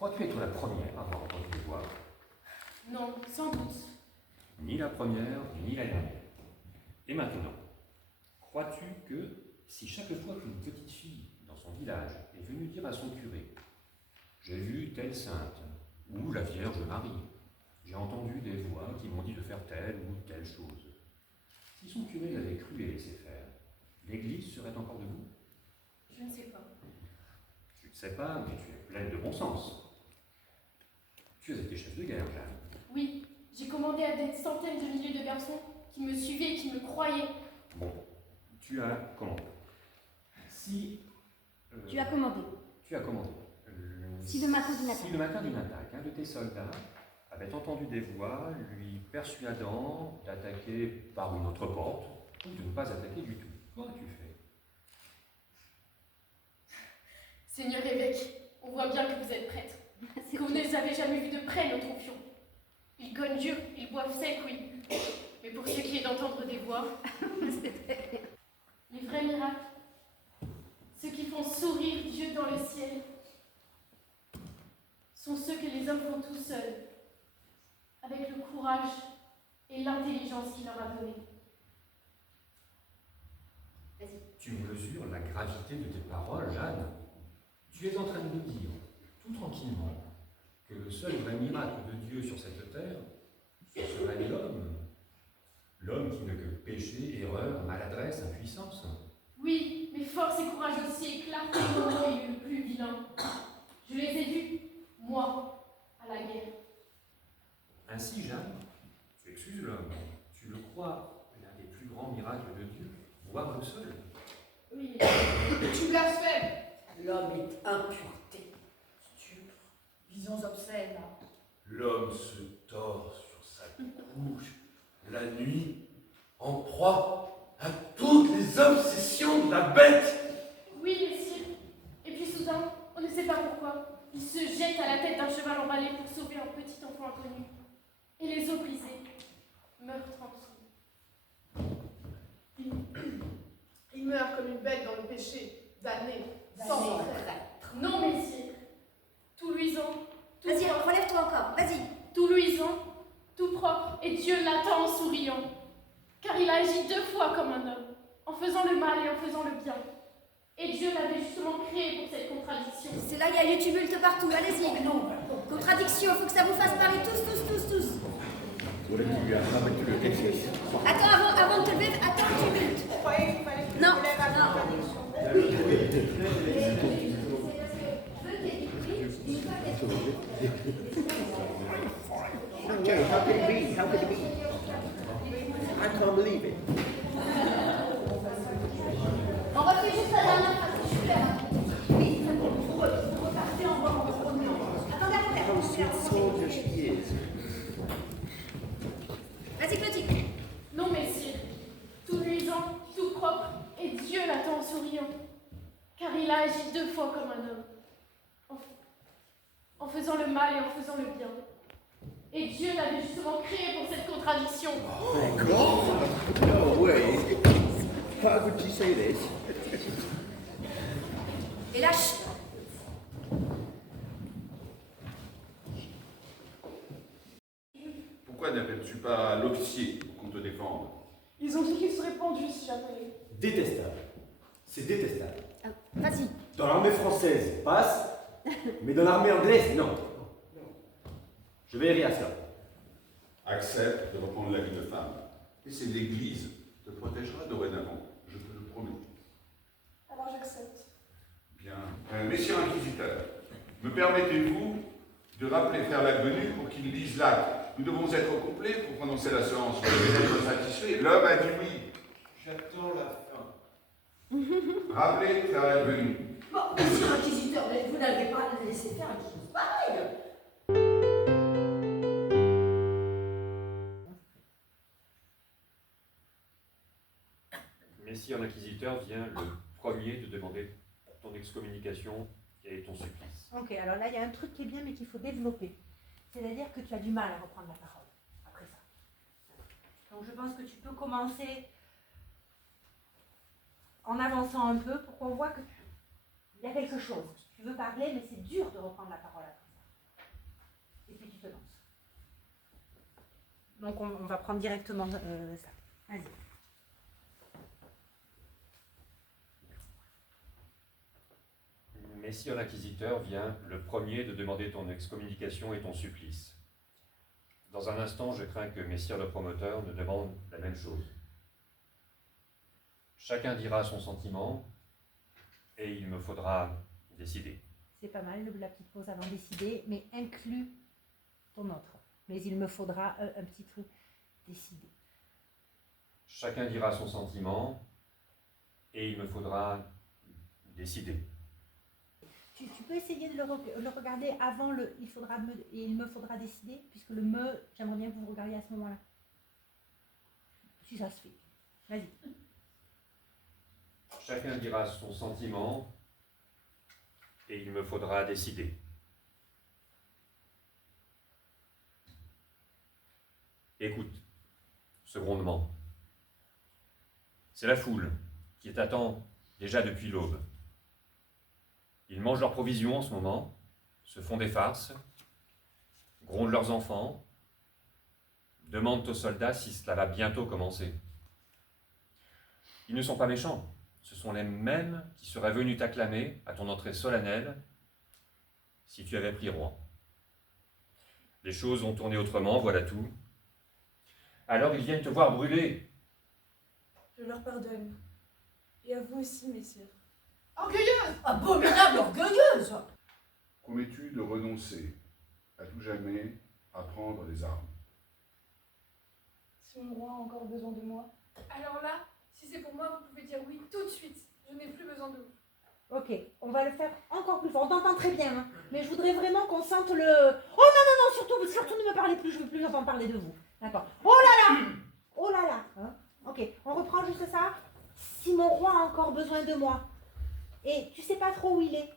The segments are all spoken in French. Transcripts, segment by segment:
Crois-tu être la première à avoir entendu les voix? Non, sans doute. Ni la première, ni la dernière. Et maintenant, crois-tu que si chaque fois qu'une petite fille dans son village est venue dire à son curé « J'ai vu telle sainte » ou « La Vierge Marie », j'ai entendu des voix qui m'ont dit de faire telle ou telle chose. Si son curé l'avait cru et laissé faire, l'Église serait encore debout? Je ne sais pas. Tu ne sais pas, mais tu es pleine de bon sens. Tu as été chef de guerre, Jeanne. Oui, j'ai commandé à des centaines de milliers de garçons qui me suivaient et qui me croyaient. Bon, tu as commandé. Si... Tu as commandé. Tu as commandé. Si le matin d'une attaque. Si le matin d'une attaque, un de tes soldats avait entendu des voix lui persuadant d'attaquer par une autre porte ou de ne pas attaquer du tout, qu'aurais-tu fait? Seigneur évêque, on voit bien que vous êtes prêtre, que vous ne les avez jamais vus de près, nos troufions. Ils cognent Dieu, ils boivent sec, oui. Mais pour ce qui est d'entendre des voix, les vrais miracles, ceux qui font sourire Dieu dans le ciel, sont ceux que les hommes font tout seuls, avec le courage et l'intelligence qu'il leur a donné. Tu mesures la gravité de tes paroles, Jeanne. Tu es en train de nous dire, tout tranquillement, que le seul vrai miracle de Dieu sur cette terre, ce serait l'homme. L'homme qui n'a que péché, erreur, maladresse, impuissance. Oui, mais force et courage aussi éclatent le moment il est le plus vilain. Je les ai vus, moi, à la guerre. Ainsi, Jeanne, tu excuses l'homme. Tu le crois l'un des plus grands miracles de Dieu, voire le seul. Oui, Tu blasphèmes. L'homme est impureté, stupre, visions obscènes. L'homme se tord sur sa couche la nuit, en proie à toutes les obsessions de la bête. oui, messire. Et puis soudain, on ne sait pas pourquoi, il se jette à la tête d'un cheval emballé pour sauver un petit enfant inconnu. Et les os brisés meurent tranquilles. Il meurt comme une bête dans le péché, damné, sans traître. Non, messire. Tout luisant, tout Vas-y, propre, relève-toi encore, vas-y. tout luisant, tout propre, et Dieu l'attend en souriant. Car il a agi 2 fois comme un homme, en faisant le mal et en faisant le bien. Et Dieu l'avait justement créé pour cette contradiction. C'est là, il y a du tumulte partout, allez-y. Contradiction, faut que ça vous fasse parler tous. Attends, avant de te lever, attends le tumulte. Vous croyez qu'il fallait que Non, je lève à non. contradiction? Joe, how could it be? How could it be? I can't believe it. On refait juste la dernière phrase, c'est super. Oui, Vous repartez en voie en trône. attendez. How sweet soldier she is. Vas-y, Clotilde. Non, messire. Tout luisant, tout propre, et Dieu l'attend en souriant. Car il a agi 2 fois comme un homme, en faisant le mal et en faisant le bien. Et Dieu l'avait justement créé pour cette contradiction. No way. How could you say this? Et lâche. Pourquoi n'appelles-tu pas l'officier pour qu'on te défende? Ils ont dit qu'ils seraient pendus si j'appelais. Détestable. C'est détestable. Vas-y. Dans l'armée française, passe, mais dans l'armée anglaise, non. Je veillerai à cela. Accepte de reprendre la vie de femme. Et c'est l'Église te protégera dorénavant, je te le promets. Alors j'accepte. Bien. Messieurs inquisiteurs, me permettez-vous de rappeler Frère Ladvenu pour qu'il lise l'acte? Nous devons être au complet pour prononcer la séance. Vous devez être satisfait. L'homme a dit oui. J'attends la fin. Rappelez Frère Ladvenu. Bon, monsieur l'inquisiteur, vous n'avez pas laissé faire une chose pareille. Messire l'inquisiteur vient le premier de demander ton excommunication et ton supplice. Ok, alors là, il y a un truc qui est bien, mais qu'il faut développer. C'est-à-dire que tu as du mal à reprendre la parole après ça. Donc je pense que tu peux commencer en avançant un peu pour qu'on voit qu'il y a quelque chose. Tu veux parler, mais c'est dur de reprendre la parole après ça. Donc on va prendre directement ça. Vas-y. Messire l'inquisiteur vient le premier de demander ton excommunication et ton supplice. Dans un instant, je crains que Messire le promoteur ne demande la même chose. Chacun dira son sentiment et il me faudra décider. C'est pas mal, la petite pause avant de décider, mais inclus ton autre. Mais il me faudra un petit truc, décider. Chacun dira son sentiment et il me faudra décider. Tu peux essayer de le regarder avant le il me faudra décider, puisque le me, j'aimerais bien que vous regardiez à ce moment-là. Si ça se fait. Vas-y. Chacun dira son sentiment et il me faudra décider. Écoute, ce grondement. C'est la foule qui t'attend déjà depuis l'aube. Ils mangent leurs provisions en ce moment, se font des farces, grondent leurs enfants, demandent aux soldats si cela va bientôt commencer. Ils ne sont pas méchants, ce sont les mêmes qui seraient venus t'acclamer à ton entrée solennelle si tu avais pris Rouen. Les choses ont tourné autrement, voilà tout. Alors ils viennent te voir brûler. Je leur pardonne. Et à vous aussi, messieurs. Orgueilleuse! Abominable orgueilleuse! Promets-tu de renoncer à tout jamais à prendre les armes? Si mon roi a encore besoin de moi. Alors là, si c'est pour moi, vous pouvez dire oui tout de suite. Je n'ai plus besoin de vous. Ok, on va le faire encore plus fort. On t'entend très bien, hein, mais je voudrais vraiment qu'on sente le... Oh non, surtout ne me parlez plus, je ne veux plus entendre parler de vous. D'accord. Oh là là hein. Ok, on reprend juste ça. Si mon roi a encore besoin de moi, et tu sais pas trop où il est,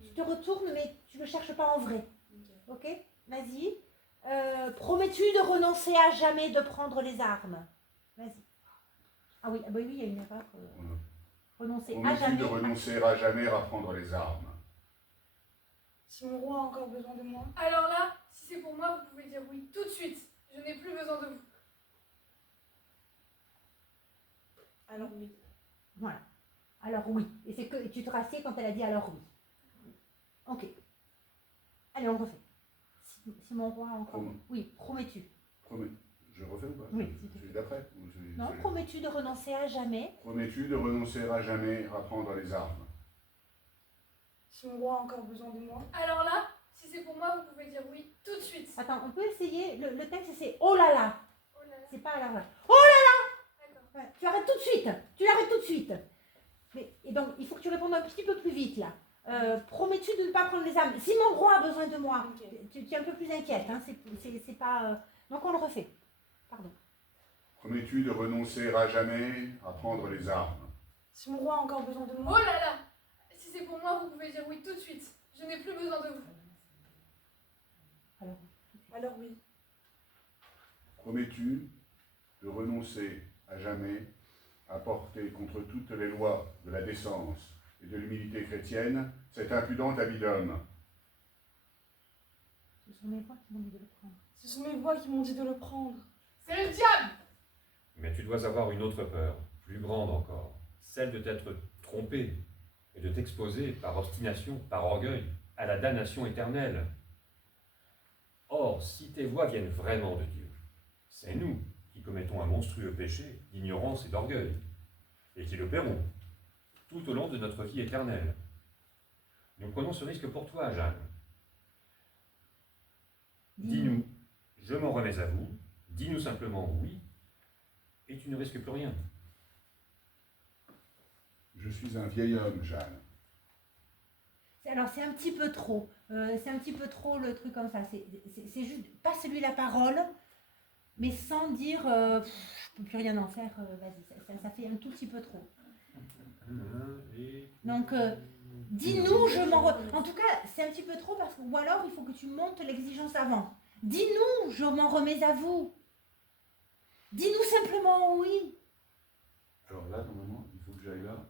tu te retournes, mais tu ne le cherches pas en vrai. Ok, vas-y. Promets-tu de renoncer à jamais de prendre les armes? Vas-y. Ah oui, il y a une erreur. Renoncer à Promets-tu jamais. de renoncer à jamais à prendre les armes? Si mon roi a encore besoin de moi. Alors là, si c'est pour moi, vous pouvez dire oui tout de suite. Je n'ai plus besoin de vous. Alors oui. Voilà. Alors oui. Et c'est que tu te rassieds quand elle a dit alors oui. Ok. Allez, on refait. Si mon roi a encore... Oui, promets-tu. Je refais ou pas? Oui. Celui d'après? Non, promets-tu de renoncer à jamais? Promets-tu de renoncer à jamais à prendre les armes? Si mon roi a encore besoin de moi. Alors là, si c'est pour moi, vous pouvez dire oui tout de suite. Attends, on peut essayer. Le texte, c'est oh là là. Oh là là. C'est pas alors là. Oh là D'accord. là. Ouais, tu arrêtes tout de suite. Tu l'arrêtes tout de suite. Mais, et donc, il faut que tu répondes un petit peu plus vite là. Promets-tu de ne pas prendre les armes? Si mon roi a besoin de moi, Okay. tu es un peu plus inquiète. Hein, c'est pas. Donc on le refait. Pardon. Promets-tu de renoncer à jamais à prendre les armes? Si mon roi a encore besoin de Oh moi. là là. Si c'est pour moi, vous pouvez dire oui tout de suite. Je n'ai plus besoin de vous. Alors oui. Promets-tu de renoncer à jamais à porter contre toutes les lois de la décence et de l'humilité chrétienne cet impudent habit d'homme? Ce sont mes voix qui m'ont dit de le prendre. Ce sont mes voix qui m'ont dit de le prendre. C'est le diable! Mais tu dois avoir une autre peur, plus grande encore, celle de t'être trompé et de t'exposer par obstination, par orgueil, à la damnation éternelle. Or, si tes voix viennent vraiment de Dieu, c'est nous qui commettons un monstrueux péché d'ignorance et d'orgueil, et qui le paierons tout au long de notre vie éternelle. Nous prenons ce risque pour toi, Jeanne. Dis-nous, je m'en remets à vous, dis-nous simplement oui, et tu ne risques plus rien. Je suis un vieil homme, Jeanne. Alors c'est un petit peu trop. C'est un petit peu trop le truc comme ça. C'est juste, passe-lui la parole, mais sans dire je peux plus rien en faire, vas-y, ça fait un tout petit peu trop. Donc dis-nous, en tout cas, c'est un petit peu trop parce que, ou alors il faut que tu montes l'exigence avant. Dis-nous, je m'en remets à vous. Dis-nous simplement oui. Alors là, normalement, il faut que j'aille là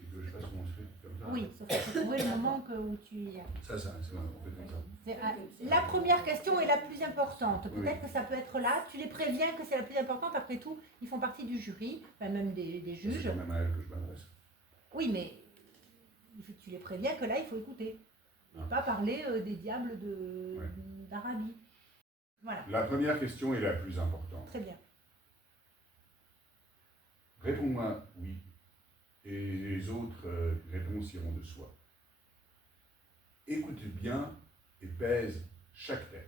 et que je fasse mon script comme ça. oui, sauf qu'il faut trouver le moment où tu y es. Ça, c'est vrai, on fait comme ça. La première question est la plus importante. Peut-être Oui. que ça peut être là. Tu les préviens que c'est la plus importante. Après tout, ils font partie du jury, enfin même des C'est juges. quand même à elle que je m'adresse. Oui, mais tu les préviens que là, il faut écouter. Ah. Pas parler des diables Ouais. d'Arabie. Voilà, La première question est la plus importante. très bien. Réponds-moi oui, et les autres réponses iront de soi. Écoute bien et pèse chaque terme.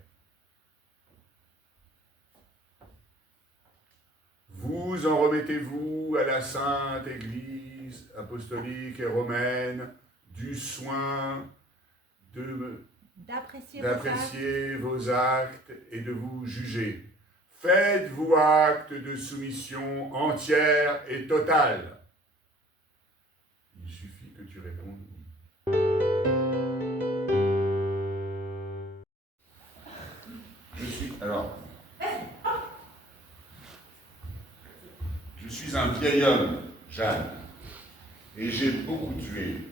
Vous en remettez-vous à la Sainte Église apostolique et romaine du soin d'apprécier vos actes et de vous juger. Faites-vous acte de soumission entière et totale. Il suffit que tu répondes oui. Je suis un vieil homme, Jeanne, et j'ai beaucoup tué.